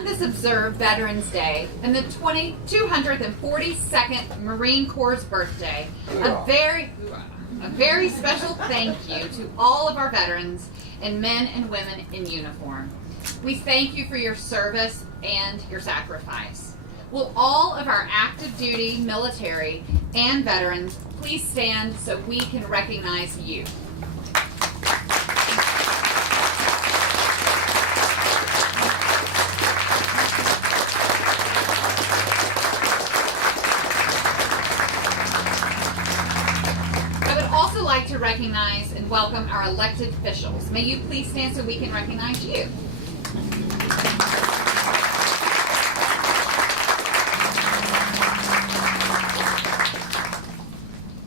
On this observed Veterans Day and the 242nd Marine Corps' birthday, a very special thank you to all of our veterans and men and women in uniform. We thank you for your service and your sacrifice. Will all of our active duty military and veterans please stand so we can recognize you? I would also like to recognize and welcome our elected officials. May you please stand so we can recognize you?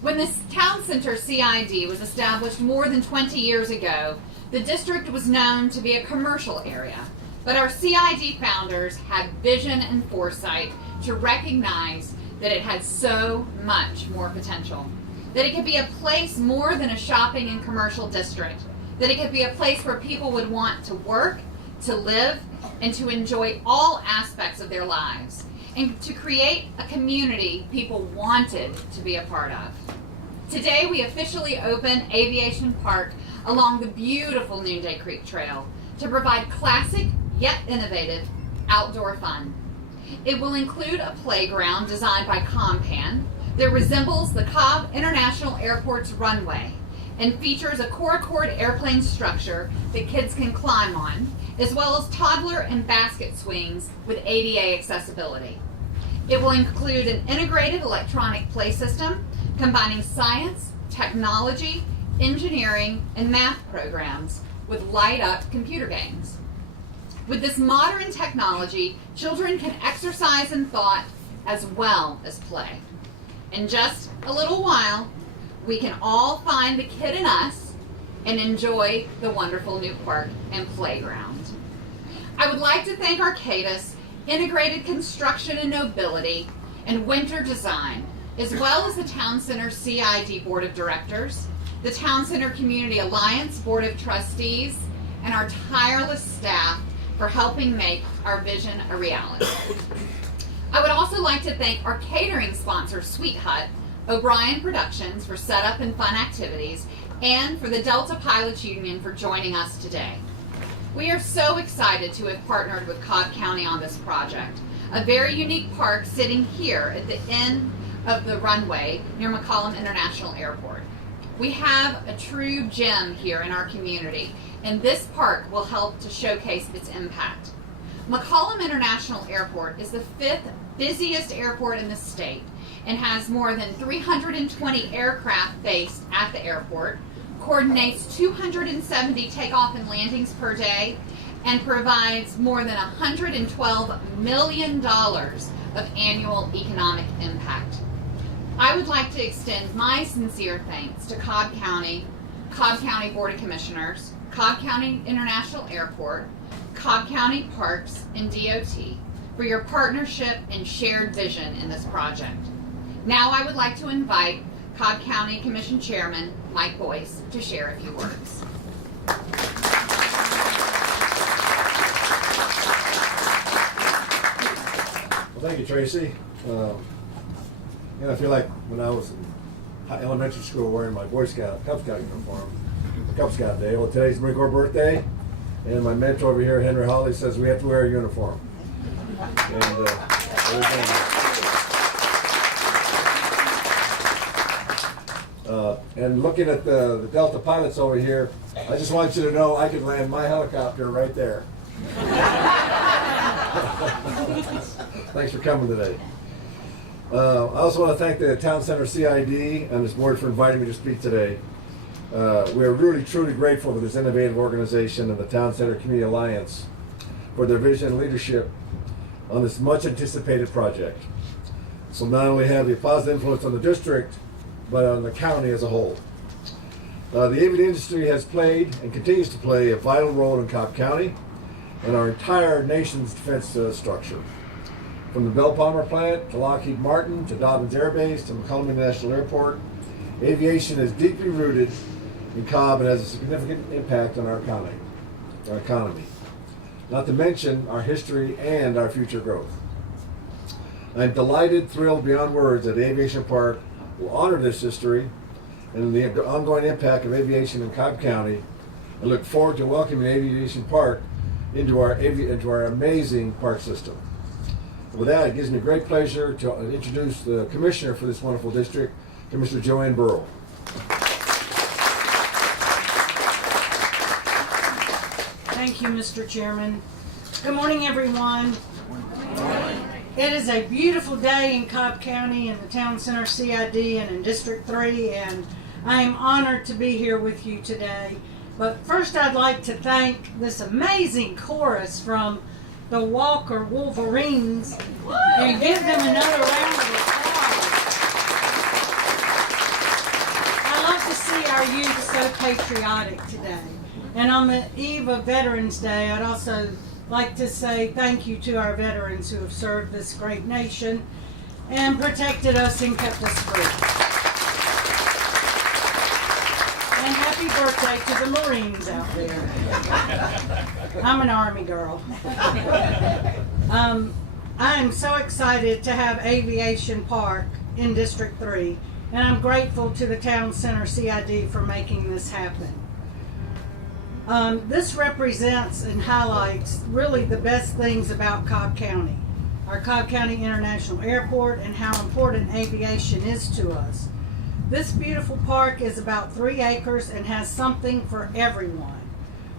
When the Town Center CID was established more than 20 years ago, the district was known to be a commercial area, but our CID founders had vision and foresight to recognize that it had so much more potential, that it could be a place more than a shopping and commercial district, that it could be a place where people would want to work, to live, and to enjoy all aspects of their lives, and to create a community people wanted to be a part of. Today we officially open Aviation Park along the beautiful Noonday Creek Trail to provide classic yet innovative outdoor fun. It will include a playground designed by Compan that resembles the Cobb International Airport's runway and features a Coracord airplane structure that kids can climb on, as well as toddler and basket swings with ADA accessibility. It will include an integrated electronic play system combining science, technology, engineering, and math programs with light-up computer games. With this modern technology, children can exercise in thought as well as play. In just a little while, we can all find the kid in us and enjoy the wonderful new park and playground. I would like to thank Arcadis, Integrated Construction and Nobility, and Winter Design, as well as the Town Center CID Board of Directors, the Town Center Community Alliance Board of Trustees, and our tireless staff for helping make our vision a reality. I would also like to thank our catering sponsor, Sweet Hut, O'Brien Productions for setup and fun activities, and for the Delta Pilots Union for joining us today. We are so excited to have partnered with Cobb County on this project, a very unique park sitting here at the end of the runway near McCollum International Airport. We have a true gem here in our community, and this park will help to showcase its impact. McCollum International Airport is the 5th busiest airport in the state and has more than 320 aircraft based at the airport, coordinates 270 takeoff and landings per day, and provides more than $112 million of annual economic impact. I would like to extend my sincere thanks to Cobb County Board of Commissioners, Cobb County International Airport, Cobb County Parks, and DOT for your partnership and shared vision in this project. Now I would like to invite Cobb County Commission Chairman Mike Boyce to share a few words. Well, thank you, Tracy. I feel like when I was in elementary school wearing my Cub Scout uniform, Cub Scout Day. Well, today's Marine Corps birthday, and my mentor over here, Henry Hawley, says we have to wear a uniform. And looking at the Delta pilots over here, I just want you to know I can land my helicopter right there. Thanks for coming today. I also want to thank the Town Center CID and this board for inviting me to speak today. We are really, truly grateful for this innovative organization and the Town Center Community Alliance for their vision and leadership on this much anticipated project. This will not only have a positive influence on the district, but on the county as a whole. The aviation industry has played and continues to play a vital role in Cobb County and our entire nation's defense structure. From the Bell Palmer plant to Lockheed Martin to Dobbins Air Base to McCollum International Airport, aviation is deeply rooted in Cobb and has a significant impact on our economy. not to mention our history and our future growth. I'm delighted, thrilled beyond words that Aviation Park will honor this history and the ongoing impact of aviation in Cobb County. I look forward to welcoming Aviation Park into our amazing park system. With that, it gives me great pleasure to introduce the commissioner for this wonderful district, Commissioner Joanne Burrow. Thank you, Mr. Chairman. Good morning, everyone. It is a beautiful day in Cobb County, in the Town Center CID, and in District 3, and I am honored to be here with you today. But first, I'd like to thank this amazing chorus from the Walker Wolverines and give them another round of applause. I love to see our youth so patriotic today. And on the eve of Veterans Day, I'd also like to say thank you to our veterans who have served this great nation and protected us and kept us free. And happy birthday to the Marines out there. I'm an Army girl. I'm so excited to have Aviation Park in District 3, and I'm grateful to the Town Center CID for making this happen. This represents and highlights really the best things about Cobb County, our Cobb County International Airport, and how important aviation is to us. This beautiful park is about 3 acres and has something for everyone,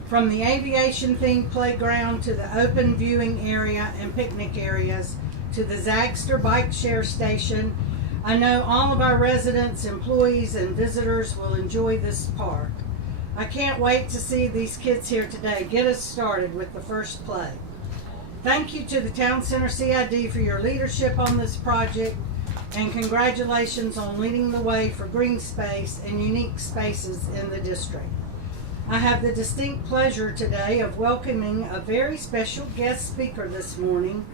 from the aviation-themed playground to the open viewing area and picnic areas to the Zagster bike share station. I know all of our residents, employees, and visitors will enjoy this park. I can't wait to see these kids here today get us started with the first play. Thank you to the Town Center CID for your leadership on this project, and congratulations on leading the way for green space and unique spaces in the district. I have the distinct pleasure today of welcoming a very special guest speaker this morning,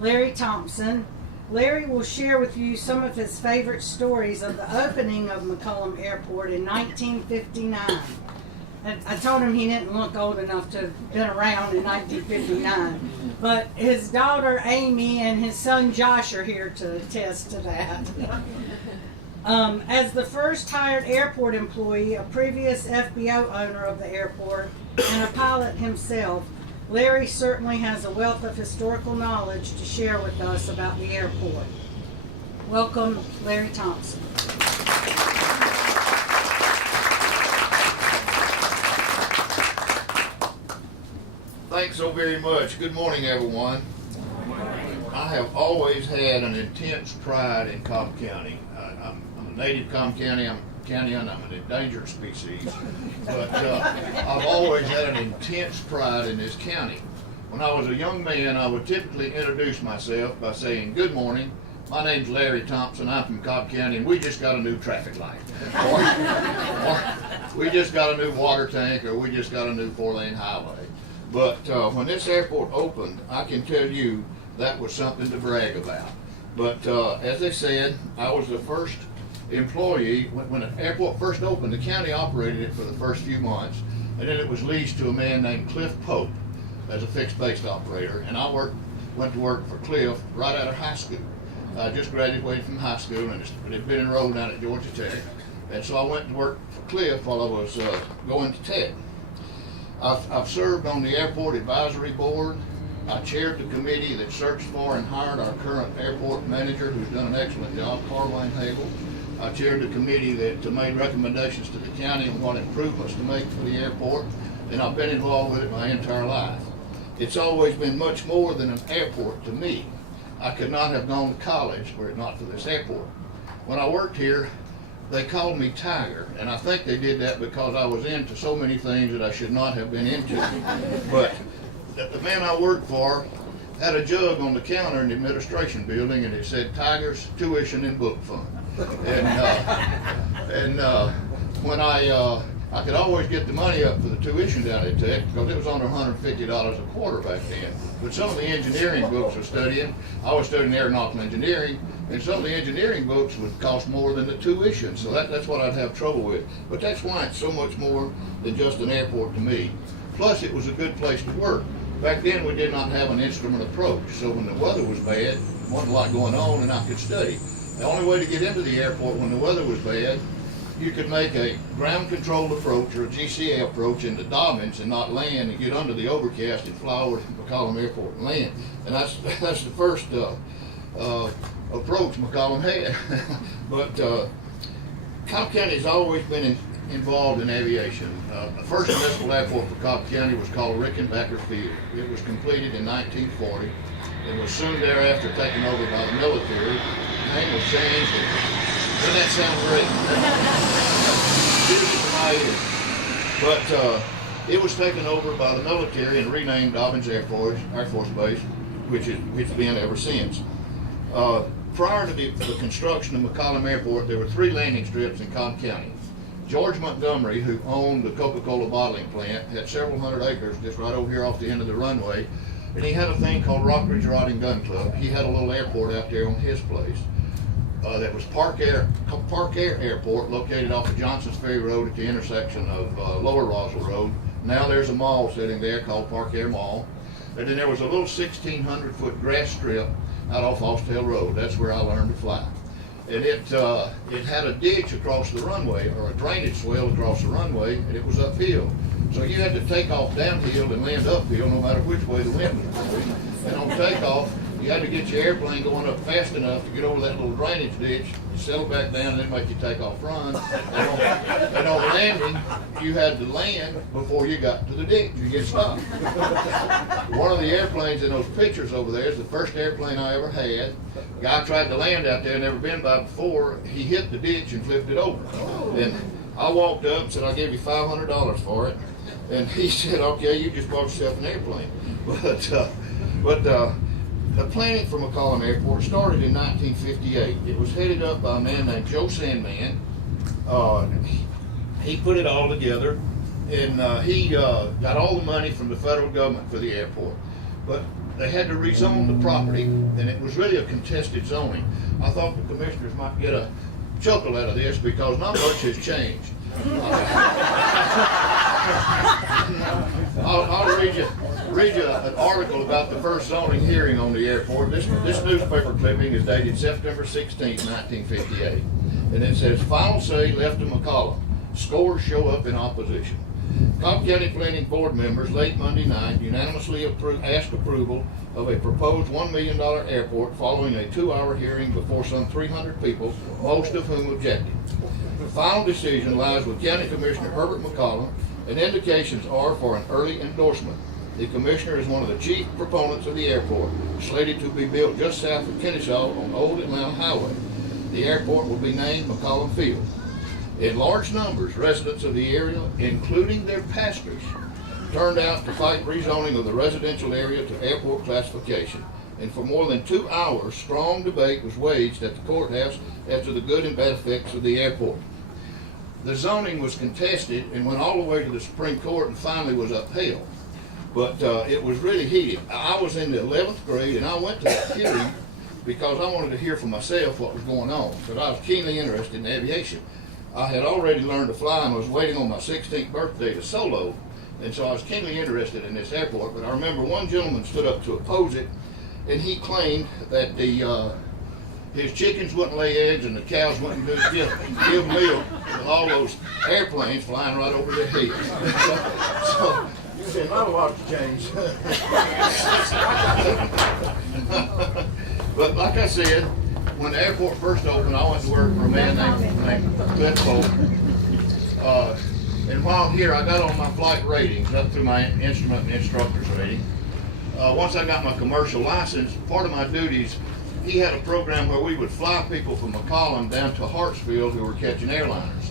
Larry Thompson. Larry will share with you some of his favorite stories of the opening of McCollum Airport in 1959. I told him he didn't look old enough to have been around in 1959. But his daughter Amy and his son Josh are here to attest to that. As the first hired airport employee, a previous FBO owner of the airport, and a pilot himself, Larry certainly has a wealth of historical knowledge to share with us about the airport. Welcome, Larry Thompson. Thanks so very much. Good morning, everyone. I have always had an intense pride in Cobb County. I'm a native of Cobb County. I'm County-owned. I'm an endangered species. But I've always had an intense pride in this county. When I was a young man, I would typically introduce myself by saying, "Good morning. My name's Larry Thompson. I'm from Cobb County, and we just got a new traffic light. Or we just got a new water tank, or we just got a new 4-lane highway." But when this airport opened, I can tell you that was something to brag about. But as I said, I was the first employee. When an airport first opened, the county operated it for the first few months, and then it was leased to a man named Cliff Pope as a fixed-base operator. And I went to work for Cliff right out of high school. I just graduated from high school and had been enrolled down at Georgia Tech. And so I went to work for Cliff while I was going to Tech. I've served on the Airport Advisory Board. I chaired the committee that searched for and hired our current airport manager, who's done an excellent job, Carwayne Hagel. I chaired the committee that made recommendations to the county on what improvements to make for the airport, and I've been involved with it my entire life. It's always been much more than an airport to me. I could not have gone to college were it not for this airport. When I worked here, they called me Tiger, and I think they did that because I was into so many things that I should not have been into. But the man I worked for had a jug on the counter in the administration building, and it said Tiger's Tuition and Book Fund. And when I could always get the money up for the tuition down at Tech because it was under $150 a quarter back then. But some of the engineering books I was studying, I was studying aeronautical engineering, and some of the engineering books would cost more than the tuition, so that's what I'd have trouble with. But that's why it's so much more than just an airport to me. Plus, it was a good place to work. Back then, we did not have an instrument approach, so when the weather was bad, wasn't a lot going on, and I could study. The only way to get into the airport when the weather was bad, you could make a ground control approach or a GCA approach into Dobbins and not land and get under the overcast and fly over to McCollum Airport and land. And that's the first approach McCollum had. But Cobb County has always been involved in aviation. The first municipal airport for Cobb County was called Rickenbacker Field. It was completed in 1940. It was soon thereafter taken over by the military. The name was changed. Doesn't that sound great? But it was taken over by the military and renamed Dobbins Air Force Base, which it's been ever since. Prior to the construction of McCollum Airport, there were 3 landing strips in Cobb County. George Montgomery, who owned the Coca-Cola bottling plant, had several hundred acres just right over here off the end of the runway, and he had a thing called Rockridge Rod and Gun Club. He had a little airport out there on his place. That was Park Air Airport, located off of Johnson's Ferry Road at the intersection of Lower Roswell Road. Now there's a mall sitting there called Park Air Mall. And then there was a little 1,600-foot grass strip out off Austell Road. That's where I learned to fly. And it had a ditch across the runway, or a drainage swell across the runway, and it was uphill. So you had to take off downhill and land uphill no matter which way the wind was blowing. And on takeoff, you had to get your airplane going up fast enough to get over that little drainage ditch, settle back down, and then make you take off run. And on landing, you had to land before you got to the ditch. You get stopped. One of the airplanes in those pictures over there is the first airplane I ever had. Guy tried to land out there, never been by before. He hit the ditch and flipped it over. And I walked up and said, "I'll give you $500 for it." And he said, "Okay, you just bought yourself an airplane." But the planning for McCollum Airport started in 1958. It was headed up by a man named Joe Sandman. He put it all together, and he got all the money from the federal government for the airport. But they had to rezone the property, and it was really a contested zoning. I thought the commissioners might get a chuckle out of this because not much has changed. I'll read you an article about the first zoning hearing on the airport. This newspaper clipping is dated September 16, 1958. And it says, "Final say left to McCollum. Scores show up in opposition. Cobb County Planning Board members late Monday night unanimously asked approval of a proposed $1 million airport following a 2-hour hearing before some 300 people, most of whom objected. The final decision lies with County Commissioner Herbert McCollum, and indications are for an early endorsement. The commissioner is one of the chief proponents of the airport, slated to be built just south of Kennesaw on Old Atlanta Highway. The airport will be named McCollum Field. In large numbers, residents of the area, including their pastors, turned out to fight rezoning of the residential area to airport classification. And for more than 2 hours, strong debate was waged at the courthouse as to the good and bad effects of the airport. The zoning was contested and went all the way to the Supreme Court and finally was upheld. But it was really heated. I was in the 11th grade and I went to that hearing because I wanted to hear for myself what was going on, because I was keenly interested in aviation. I had already learned to fly and was waiting on my 16th birthday to solo, and so I was keenly interested in this airport. But I remember one gentleman stood up to oppose it, and he claimed that his chickens wouldn't lay eggs and the cows wouldn't give milk with all those airplanes flying right over their heads. So you said not a lot to change. But like I said, when the airport first opened, I went to work for a man named Clint Folk. And while I'm here, I got on my flight ratings up through my instrument and instructor's rating. Once I got my commercial license, part of my duties, he had a program where we would fly people from McCollum down to Hartsfield who were catching airliners.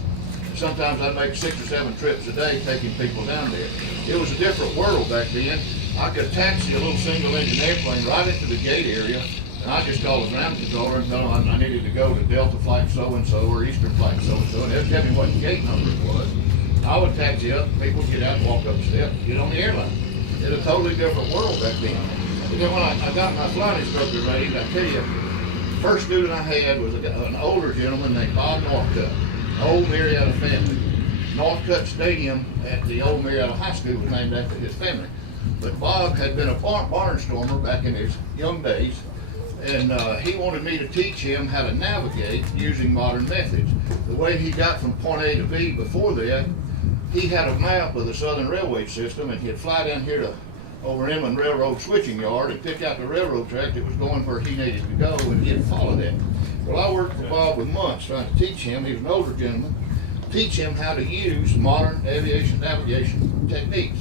Sometimes I'd make 6 or 7 trips a day taking people down there. It was a different world back then. I could taxi a little single-engine airplane right into the gate area, and I just called the ground controller and told him I needed to go to Delta Flight so-and-so or Eastern Flight so-and-so, and they'd tell me what the gate number was. I would taxi up, people would get out and walk up the steps and get on the airline. It was a totally different world back then. And then when I got my flight instructor rating, I tell you, the first student I had was an older gentleman named Bob Northcutt, old Marietta family. Northcutt Stadium at the old Marietta High School was named after his family. but Bob had been a barnstormer back in his young days, and he wanted me to teach him how to navigate using modern methods. The way he got from point A to B before that, he had a map of the Southern Railway system, and he'd fly down here to over Inland Railroad switching yard and pick out the railroad track that was going where he needed to go, and he'd follow that. Well, I worked for Bob with months trying to teach him, he was an older gentleman, teach him how to use modern aviation navigation techniques.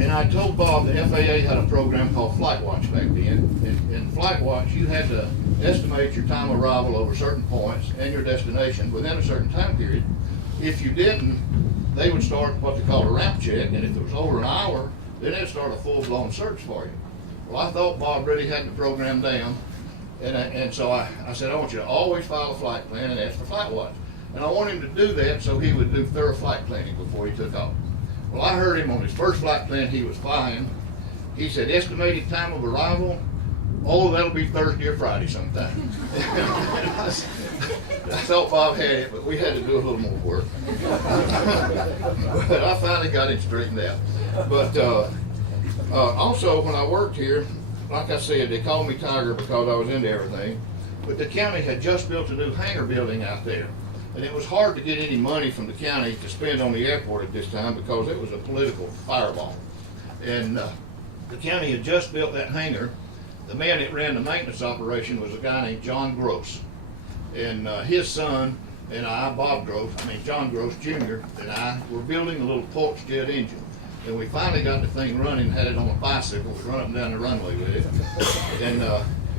And I told Bob the FAA had a program called Flight Watch back then. In Flight Watch, you had to estimate your time of arrival over certain points and your destination within a certain time period. If you didn't, they would start what they call a ramp check, and if it was over an hour, then they'd start a full-blown search for you. Well, I thought Bob really had the program down, and so I said, I want you to always file a flight plan and ask for Flight Watch. And I want him to do that so he would do thorough flight planning before he took off. Well, I heard him on his first flight plan he was flying. He said, estimated time of arrival, oh, that'll be Thursday or Friday sometime. I thought Bob had it, but we had to do a little more work. But I finally got it straightened out. But also, when I worked here, like I said, they called me Tiger because I was into everything. But the county had just built a new hangar building out there. And it was hard to get any money from the county to spend on the airport at this time because it was a political fireball. And the county had just built that hangar. The man that ran the maintenance operation was a guy named John Gross. And his son and I, John Gross Jr., and I were building a little Porch jet engine. And we finally got the thing running, had it on a bicycle, we run up and down the runway with it. And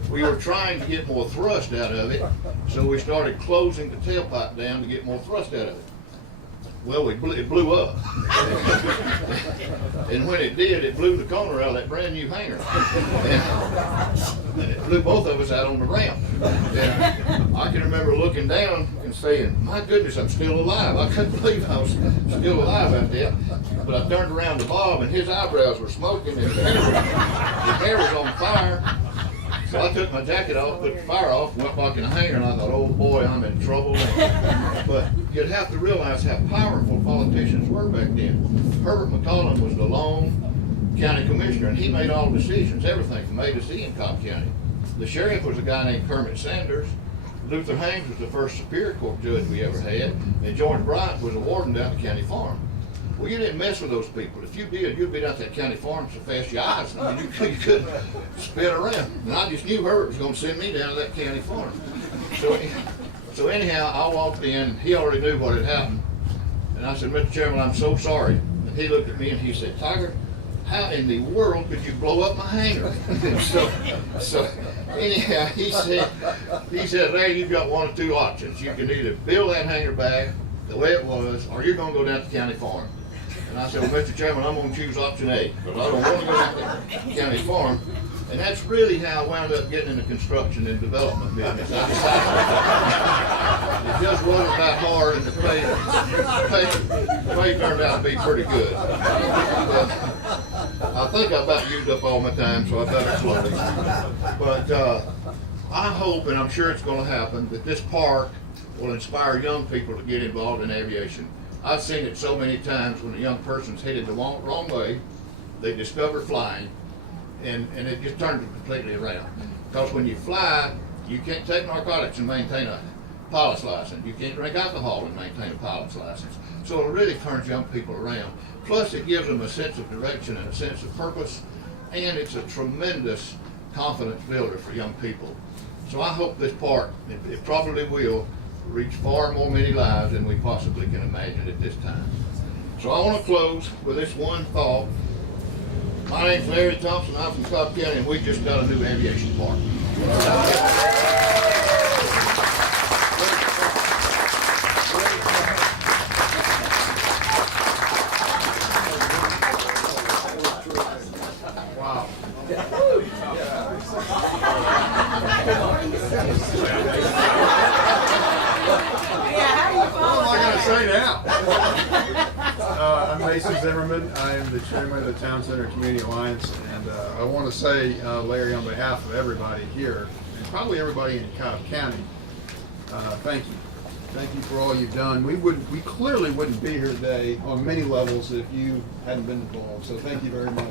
we were trying to get more thrust out of it, so we started closing the tailpipe down to get more thrust out of it. Well, it blew up. And when it did, it blew the corner out of that brand new hangar. And it blew both of us out on the ramp. And I can remember looking down and saying, my goodness, I'm still alive. I couldn't believe I was still alive out there. But I turned around to Bob, and his eyebrows were smoking, and his hair was on fire. So I took my jacket off, put the fire off, went back in the hangar, and I thought, oh boy, I'm in trouble. But you'd have to realize how powerful politicians were back then. Herbert McCollum was the lone county commissioner, and he made all decisions, everything from A to Z in Cobb County. The sheriff was a guy named Kermit Sanders. Luther Haynes was the first Superior Court judge we ever had, and George Bryant was a warden down at the county farm. Well, you didn't mess with those people. If you did, you'd be down at that county farm so fast your eyes, I mean, you couldn't spin around. And I just knew Herbert was going to send me down to that county farm. So anyhow, I walked in, he already knew what had happened. And I said, Mr. Chairman, I'm so sorry. And he looked at me and he said, Tiger, how in the world could you blow up my hangar? so anyhow, he said, Larry, you've got one of two options. You can either build that hangar back the way it was, or you're going to go down to the county farm. And I said, well, Mr. Chairman, I'm going to choose option A, because I don't want to go down to the county farm. And that's really how I wound up getting in the construction and development business. I decided it just wasn't that hard, and the pay turned out to be pretty good. I think I about used up all my time, so I better close. But I hope, and I'm sure it's going to happen, that this park will inspire young people to get involved in aviation. I've seen it so many times when a young person's headed the wrong way, they discover flying, and it just turns them completely around. Because when you fly, you can't take narcotics and maintain a pilot's license. You can't drink alcohol and maintain a pilot's license. So it really turns young people around. Plus it gives them a sense of direction and a sense of purpose, and it's a tremendous confidence builder for young people. So I hope this park, it probably will, reach far more many lives than we possibly can imagine at this time. So I want to close with this one thought. My name's Larry Thompson, I'm from Cobb County, and we just got a new aviation park. Wow. What am I going to say now? I'm Mason Zimmerman. I am the chairman of the Town Center Community Alliance, and I want to say, Larry, on behalf of everybody here, and probably everybody in Cobb County, thank you. Thank you for all you've done. We clearly wouldn't be here today on many levels if you hadn't been involved. So thank you very much.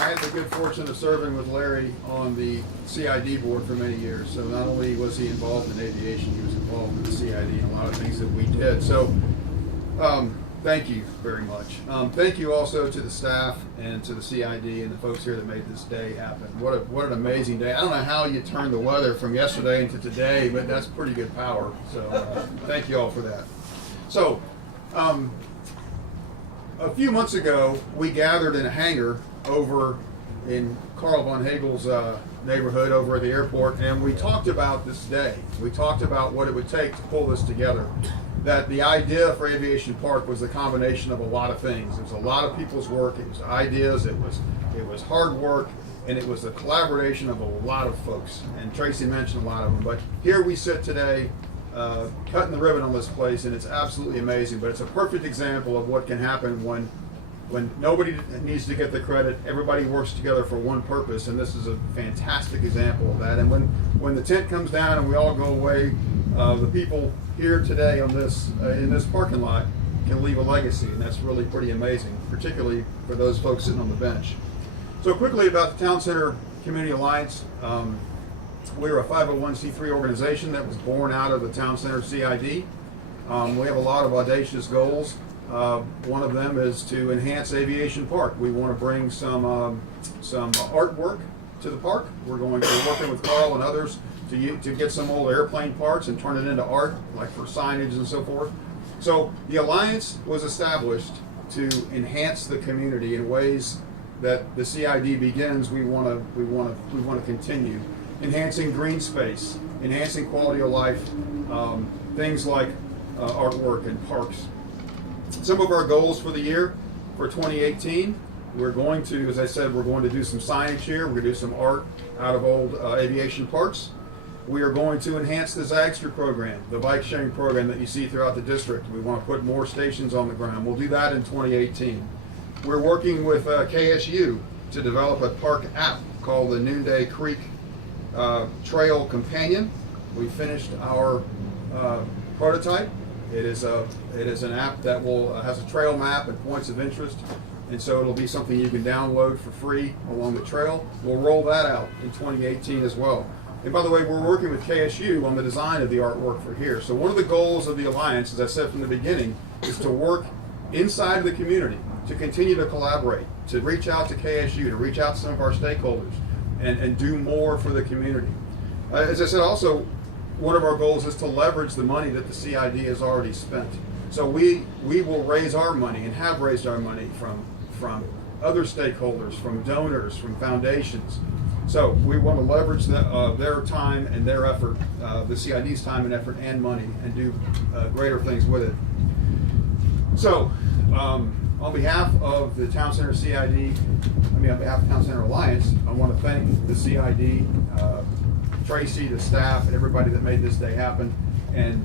I had the good fortune of serving with Larry on the CID board for many years. So not only was he involved in aviation, he was involved in the CID and a lot of things that we did. So thank you very much. Thank you also to the staff and to the CID and the folks here that made this day happen. What an amazing day. I don't know how you turned the weather from yesterday into today, but that's pretty good power. So thank you all for that. So a few months ago, we gathered in a hangar over in Carl von Hagel's neighborhood over at the airport, and we talked about this day. We talked about what it would take to pull this together. That the idea for Aviation Park was a combination of a lot of things. It was a lot of people's work. It was ideas. It was hard work, and it was a collaboration of a lot of folks. And Tracy mentioned a lot of them. But here we sit today, cutting the ribbon on this place, and it's absolutely amazing. But it's a perfect example of what can happen when nobody needs to get the credit. Everybody works together for one purpose, and this is a fantastic example of that. And when the tent comes down and we all go away, the people here today on this in this parking lot can leave a legacy, and that's really pretty amazing, particularly for those folks sitting on the bench. So quickly about the Town Center Community Alliance. We're a 501c3 organization that was born out of the Town Center CID. We have a lot of audacious goals. One of them is to enhance Aviation Park. We want to bring some artwork to the park. We're going to be working with Carl and others to get some old airplane parts and turn it into art, like for signage and so forth. So the Alliance was established to enhance the community in ways that the CID begins. We want to continue enhancing green space, enhancing quality of life, things like artwork and parks. Some of our goals for the year, for 2018, we're going to, as I said, we're going to do some signage here. We're going to do some art out of old aviation parks. We are going to enhance the Zagster program, the bike sharing program that you see throughout the district. We want to put more stations on the ground. We'll do that in 2018. We're working with KSU to develop a park app called the Noonday Creek Trail Companion. We finished our prototype. It is an app that has a trail map and points of interest, and so it'll be something you can download for free along the trail. We'll roll that out in 2018 as well. And by the way, we're working with KSU on the design of the artwork for here. So one of the goals of the Alliance, as I said from the beginning, is to work inside of the community, to continue to collaborate, to reach out to KSU, to reach out to some of our stakeholders, and do more for the community. As I said, also, one of our goals is to leverage the money that the CID has already spent. So we will raise our money and have raised our money from other stakeholders, from donors, from foundations. So we want to leverage their time and their effort, the CID's time and effort and money, and do greater things with it. So on behalf of the Town Center on behalf of the Town Center Alliance, I want to thank the CID, Tracy, the staff, and everybody that made this day happen, and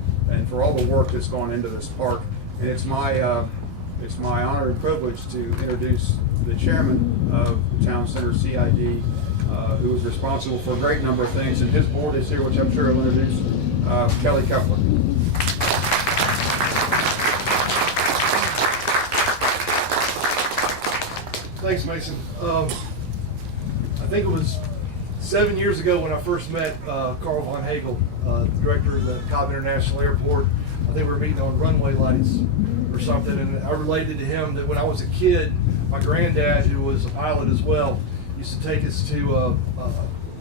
for all the work that's gone into this park. And it's my honor and privilege to introduce the chairman of the Town Center CID, who is responsible for a great number of things, and his board is here, which I'm sure I'll introduce, Kelly Kepler. Thanks, Mason. I think it was 7 years ago when I first met Carl von Hagel, the director of the Cobb International Airport. I think we were meeting on runway lights or something, and I related to him that when I was a kid, my granddad, who was a pilot as well, used to take us to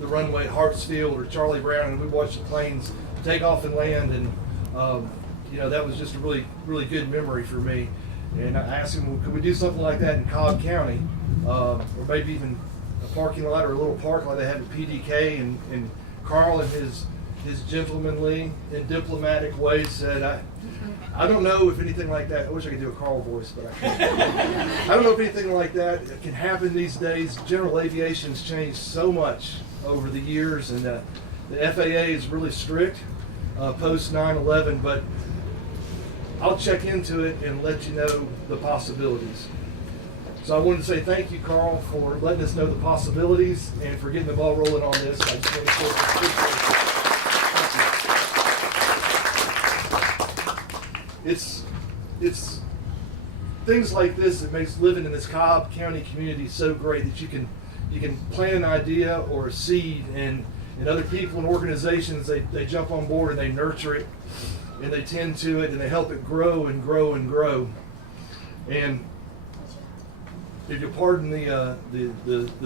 the runway at Hartsfield or Charlie Brown, and we'd watch the planes take off and land, and that was just a really, really good memory for me. And I asked him, well, could we do something like that in Cobb County, or maybe even a parking lot or a little park like they had in PDK? And Carl, in his gentlemanly and diplomatic way, said, I don't know if anything like that, I wish I could do a Carl voice, but I can't. I don't know if anything like that can happen these days. General aviation's changed so much over the years, and the FAA is really strict post 9/11, but I'll check into it and let you know the possibilities. So I wanted to say thank you, Carl, for letting us know the possibilities and for getting the ball rolling on this. I just want to say it's things like this that makes living in this Cobb County community so great, that you can plant an idea or a seed, and other people and organizations, they jump on board and they nurture it and they tend to it and they help it grow and grow and grow. And if you'll pardon the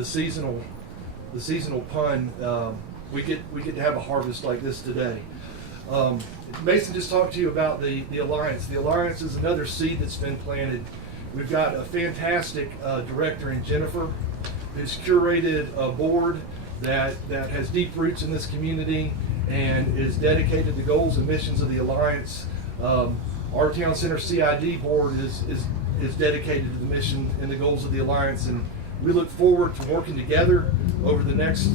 seasonal pun, we get to have a harvest like this today. Mason just talked to you about the Alliance. The Alliance is another seed that's been planted. We've got a fantastic director in Jennifer, who's curated a board that has deep roots in this community and is dedicated to the goals and missions of the Alliance. Our Town Center CID board is dedicated to the mission and the goals of the Alliance, and we look forward to working together over the next,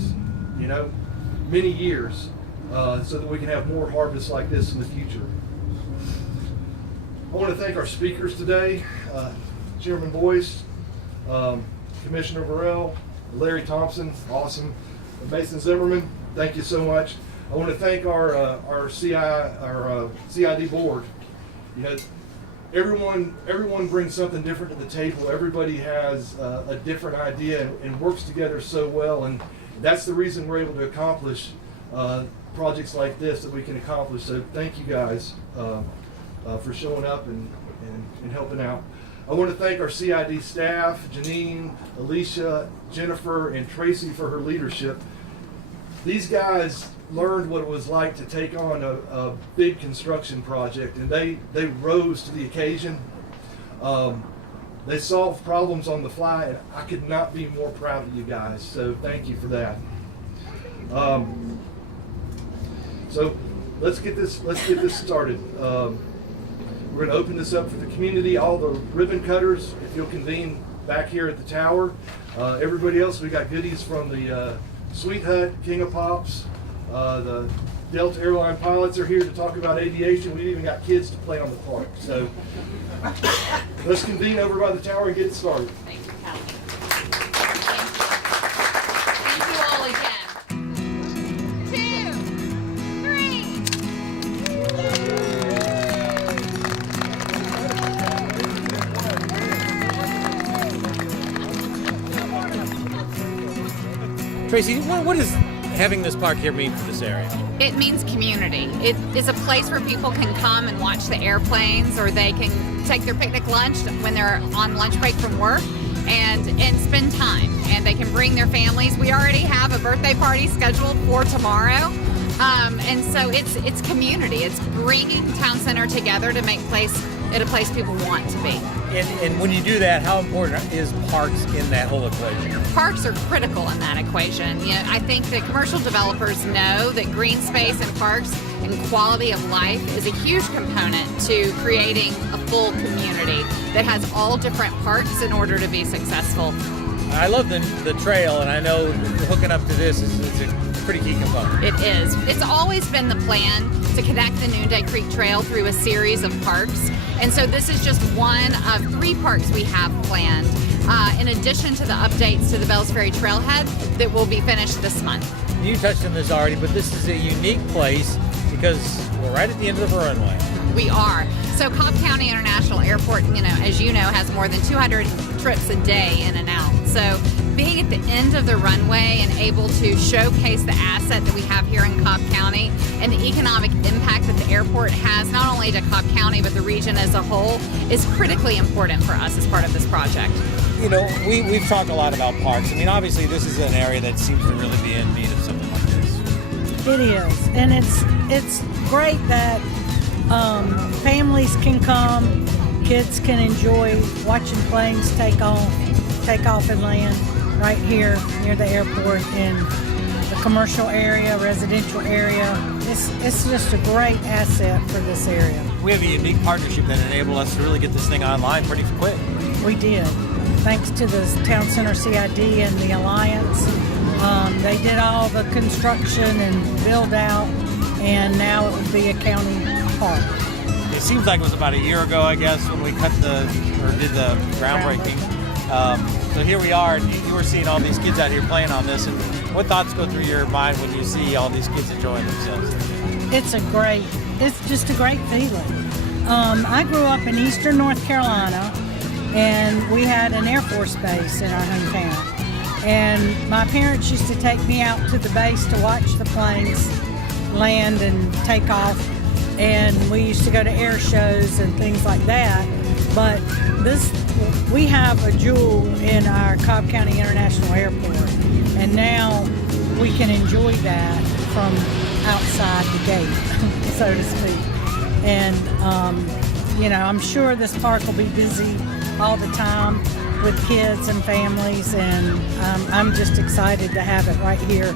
many years, so that we can have more harvests like this in the future. I want to thank our speakers today, Chairman Boyce, Commissioner Burrell, Larry Thompson, awesome, and Mason Zimmerman, thank you so much. I want to thank our CID board. Everyone brings something different to the table. Everybody has a different idea and works together so well, and that's the reason we're able to accomplish projects like this that we can accomplish. So thank you guys for showing up and helping out. I want to thank our CID staff, Janine, Alicia, Jennifer, and Tracy for her leadership. These guys learned what it was like to take on a big construction project, and they rose to the occasion. They solved problems on the fly, and I could not be more proud of you guys, so thank you for that. So let's get this started. We're going to open this up for the community. All the ribbon cutters, if you'll convene back here at the tower. Everybody else, we got goodies from the Sweet Hut, King of Pops. The Delta Airline pilots are here to talk about aviation. We even got kids to play on the park. So let's convene over by the tower and get started. Thank you, Kelly. Thank you all again. 2, 3. Tracy, what does having this park here mean for this area? It means community. It is a place where people can come and watch the airplanes, or they can take their picnic lunch when they're on lunch break from work and spend time. And they can bring their families. We already have a birthday party scheduled for tomorrow. And so it's community. It's bringing Town Center together to make it a place people want to be. And when you do that, how important is parks in that whole equation? Parks are critical in that equation. I think that commercial developers know that green space and parks and quality of life is a huge component to creating a full community that has all different parts in order to be successful. I love the trail, and I know hooking up to this is a pretty key component. It is. It's always been the plan to connect the Noonday Creek Trail through a series of parks. And so this is just one of 3 parks we have planned, in addition to the updates to the Bells Ferry Trailhead that will be finished this month. You touched on this already, but this is a unique place because we're right at the end of the runway. We are. So Cobb County International Airport, as you know, has more than 200 trips a day in and out. So being at the end of the runway and able to showcase the asset that we have here in Cobb County and the economic impact that the airport has, not only to Cobb County, but the region as a whole, is critically important for us as part of this project. We've talked a lot about parks. I mean, obviously this is an area that seems to really be in need of something like this. It is, and it's great that families can come, kids can enjoy watching planes take off and land right here near the airport in the commercial area, residential area. It's just a great asset for this area. We have a unique partnership that enabled us to really get this thing online pretty quick. We did. Thanks to the Town Center CID and the Alliance. They did all the construction and build out, and now it will be a county park. It seems like it was about a year ago, I guess, when we did the groundbreaking. So here we are, and you were seeing all these kids out here playing on this. And what thoughts go through your mind when you see all these kids enjoying themselves? It's just a great feeling. I grew up in eastern North Carolina, and we had an Air Force base in our hometown. And my parents used to take me out to the base to watch the planes land and take off. And we used to go to air shows and things like that. But we have a jewel in our Cobb County International Airport. And now we can enjoy that from outside the gate, so to speak. And, I'm sure this park will be busy all the time with kids and families, and I'm just excited to have it right here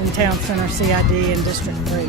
in Town Center CID in District 3.